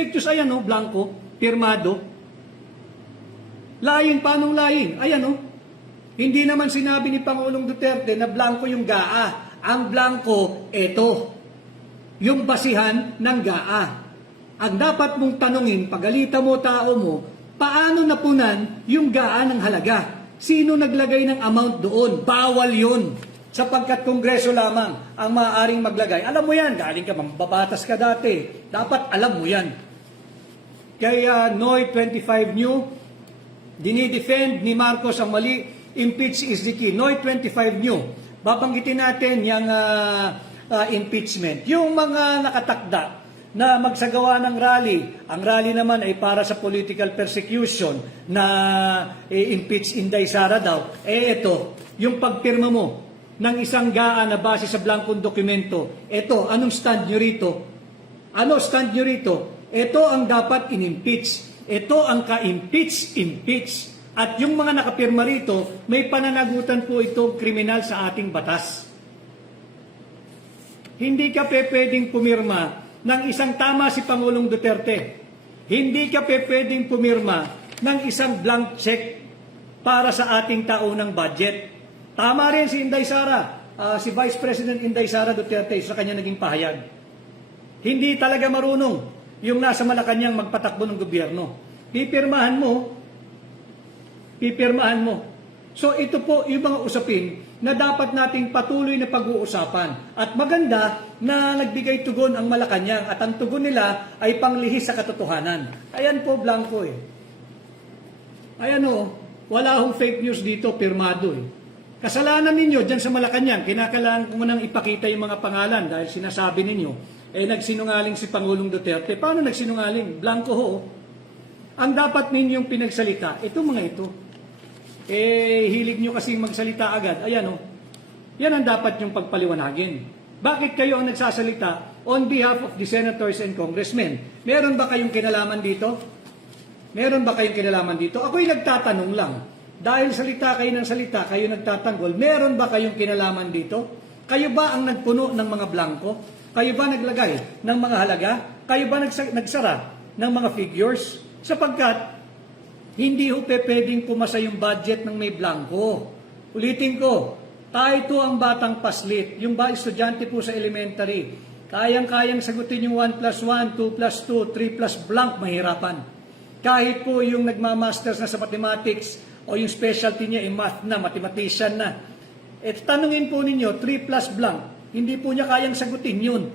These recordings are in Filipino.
Fake news, ayan o, blanco, pirmado. Lying, paanong lying? Ayan o. Hindi naman sinabi ni Pangulong Duterte na blanco yung GAA. Ang blanco, eto. Yung basihan ng GAA. Ang dapat mong tanungin, pagalitan mo tao mo, paano napunan yung GAA ng halaga? Sino naglagay ng amount doon? Bawal yun. Sapagkat kongreso lamang ang maaaring maglagay. Alam mo yan, galing ka, mambabatas ka dati. Dapat alam mo yan. Kaya Noy 25 New, dinidefend ni Marcos ang mali, impeach is the key. Noy 25 New, babanggitin natin yung impeachment. Yung mga nakatakda na magsagawa ng rally, ang rally naman ay para sa political persecution na impeach Inday Sara daw. Ito, yung pagpirma mo ng isang GAA na base sa blankong dokumento, ito, anong stand nyo rito? Ano stand nyo rito? Ito ang dapat in-impeach. Ito ang ka-impeach. At yung mga nakapirma rito, may pananagutan po itong kriminal sa ating batas. Hindi ka pwedeng pumirma ng isang tama si Pangulong Duterte. Hindi ka pwedeng pumirma ng isang blank check para sa ating taunang budget. Tama rin si Inday Sara, si Vice President Inday Sara Duterte sa kanya naging pahayag. Hindi talaga marunong yung nasa Malacanang magpatakbo ng gobyerno. Pipirmahan mo. So ito po yung mga usapin na dapat nating patuloy na pag-uusapan. At maganda na nagbigay tugon ang Malacanang at ang tugon nila ay panglihis sa katotohanan. Ayan po, blanco eh. Ayan o, wala hong fake news dito, pirmado eh. Kasalanan ninyo dyan sa Malacanang, kinakailangan ko munang ipakita yung mga pangalan dahil sinasabi ninyo, nagsinungaling si Pangulong Duterte. Paano nagsinungaling? Blanco ho. Ang dapat ninyong pinagsalita, itong mga ito. Hilig nyo kasi magsalita agad. Ayan o. Yan ang dapat yung pagpaliwanagin. Bakit kayo ang nagsasalita on behalf of the senators and congressmen? Meron ba kayong kinalaman dito? Ako'y nagtatanong lang. Dahil salita kayo ng salita, kayo nagtatanggol, meron ba kayong kinalaman dito? Kayo ba ang nagpuno ng mga blanco? Kayo ba naglagay ng mga halaga? Kayo ba nagsara ng mga figures? Sapagkat hindi ho pwedeng pumasa yung budget ng may blanco. Ulitin ko, tayo ang batang paslit. Yung ba estudyante po sa elementary, kayang-kayang sagutin yung 1 plus 1, 2 plus 2, 3 plus blank, mahirapan. Kahit po yung nagmamasters na sa mathematics o yung specialty niya ay math na, mathematician na. Tanungin po ninyo, 3 plus blank, hindi po niya kayang sagutin yun.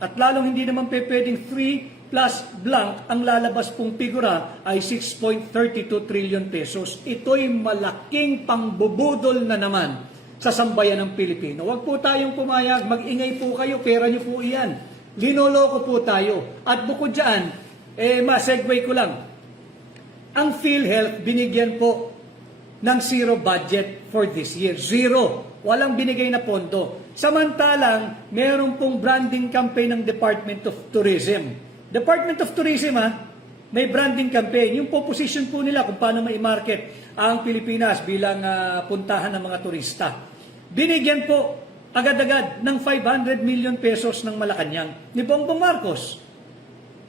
At lalong hindi naman pwedeng 3 plus blank, ang lalabas pong figura ay 6.32 trillion pesos. Ito'y malaking pangbubudol na naman sa sambayan ng Pilipino. Huwag po tayong pumayag, mag-ingay po kayo, pera niyo po iyan. Linoloko po tayo. At bukod dyan, ma-segue ko lang. Ang PhilHealth binigyan po ng zero budget for this year. Zero. Walang binigay na pondo. Samantalang, meron pong branding campaign ng Department of Tourism. Department of Tourism, may branding campaign. Yung position po nila kung paano ma-market ang Pilipinas bilang puntahan ng mga turista. Binigyan po agad-agad ng 500 million pesos ng Malacanang ni Bongbong Marcos.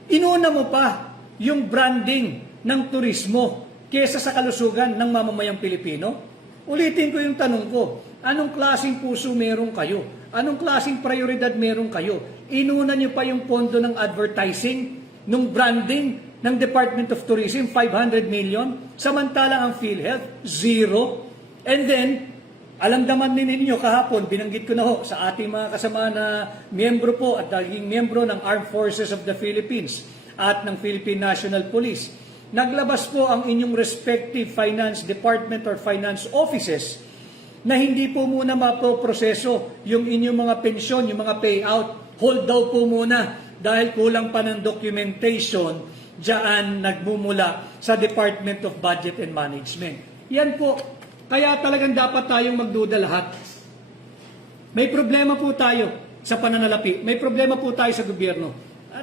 Inuna mo pa yung branding ng turismo kesa sa kalusugan ng mamamayang Pilipino? Ulitin ko yung tanong ko, anong klaseng puso meron kayo? Anong klaseng prioridad meron kayo? Inuna niyo pa yung pondo ng advertising, ng branding ng Department of Tourism, 500 million, samantalang ang PhilHealth, zero. And then, alam naman ninyo kahapon, binanggit ko na ho sa ating mga kasama na miyembro po at naging miyembro ng Armed Forces of the Philippines at ng Philippine National Police. Naglabas po ang inyong respective finance department or finance offices na hindi po muna mapoproseso yung inyong mga pensyon, yung mga payout. Hold daw po muna dahil kulang pa ng documentation diyan nagmumula sa Department of Budget and Management. Yan po. Kaya talagang dapat tayong magduda lahat. May problema po tayo sa pananalapi. May problema po tayo sa gobyerno.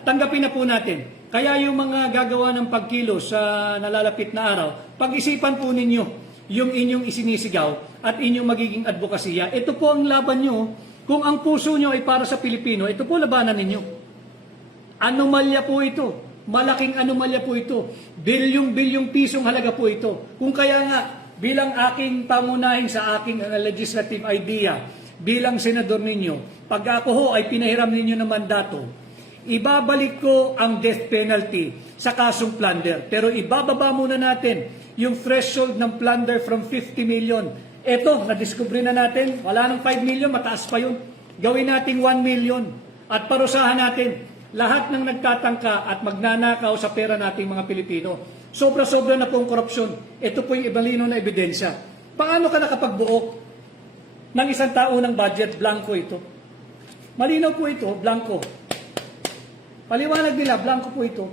Tanggapin na po natin. Kaya yung mga gagawa ng pagkilos sa nalalapit na araw, pag-isipan po ninyo yung inyong isinisigaw at inyong magiging advokasya. Ito po ang laban nyo. Kung ang puso nyo ay para sa Pilipino, ito po labanan ninyo. Anomalya po ito. Malaking anomalya po ito. Bilyong-bilyong pisong halaga po ito. Kung kaya nga, bilang aking pangunahin sa aking legislative idea, bilang senador ninyo, pag ako ho ay pinahiram ninyo ng mandato, ibabalik ko ang death penalty sa kasong plunder. Pero ibababa muna natin yung threshold ng plunder from 50 million. Eto, nadiskubre na natin, wala nang 5 million, mataas pa yun. Gawin nating 1 million at parusahan natin lahat ng nagtatangka at magnanakaw sa pera nating mga Pilipino. Sobra-sobra na po ang korupsyon. Ito po yung ibalino na ebidensya. Paano ka nakapagbuok ng isang tao ng budget? Blanco ito. Malinaw po ito, blanco. Paliwanag nila, blanco po ito.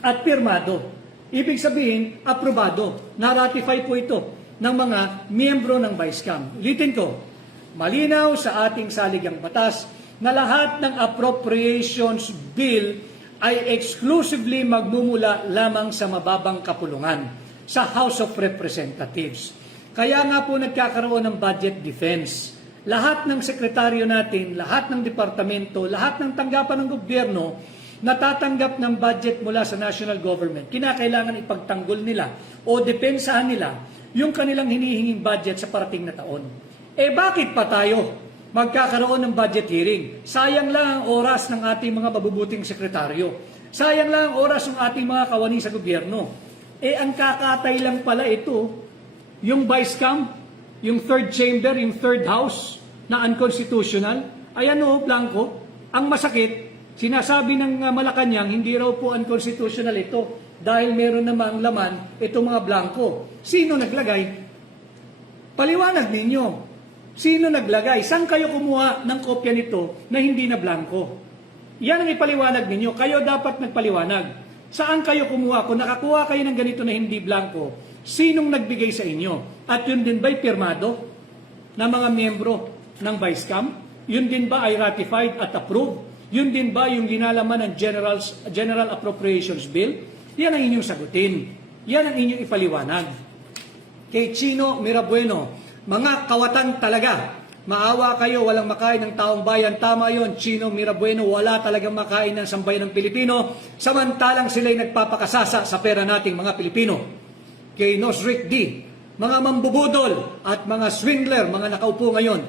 At pirmado. Ibig sabihin, aprobado. Na-ratify po ito ng mga miyembro ng Vice-Cam. Ulitin ko, malinaw sa ating saligang batas na lahat ng appropriations bill ay exclusively magmumula lamang sa mababang kapulungan, sa House of Representatives. Kaya nga po nagkakaroon ng budget defense. Lahat ng sekretaryo natin, lahat ng departamento, lahat ng tanggapan ng gobyerno natatanggap ng budget mula sa national government, kinakailangan ipagtanggol nila o depensahan nila yung kanilang hinihinging budget sa parating na taon. Bakit pa tayo magkakaroon ng budget hearing? Sayang lang ang oras ng ating mga mabubuting sekretaryo. Sayang lang ang oras ng ating mga kawani sa gobyerno. Ang kakatay lang pala ito, yung Vice-Cam, yung third chamber, yung third house na unconstitutional. Ayan o, blanco. Ang masakit, sinasabi ng Malacanang, hindi raw po unconstitutional ito dahil meron namang laman itong mga blanco. Sino naglagay? Paliwanag ninyo. Sino naglagay? Saan kayo kumuha ng kopya nito na hindi na blanco? Yan ang ipaliwanag ninyo. Kayo dapat nagpaliwanag. Saan kayo kumuha? Kung nakakuha kayo ng ganito na hindi blanco, sinong nagbigay sa inyo? At yun din ba'y pirmado ng mga miyembro ng Vice-Cam? Yun din ba ay ratified at approved? Yun din ba yung linalaman ng General Appropriations Bill? Yan ang inyong sagutin. Yan ang inyong ipaliwanag. Kay Chino Mirabueno, mga kawatan talaga. Maawa kayo, walang makain ng taong bayan. Tama yon, Chino Mirabueno, wala talagang makain ng sambayan ng Pilipino. Samantalang sila'y nagpapakasasa sa pera nating mga Pilipino. Kay Nosric D, mga mambubudol at mga swindler, mga nakaupo ngayon,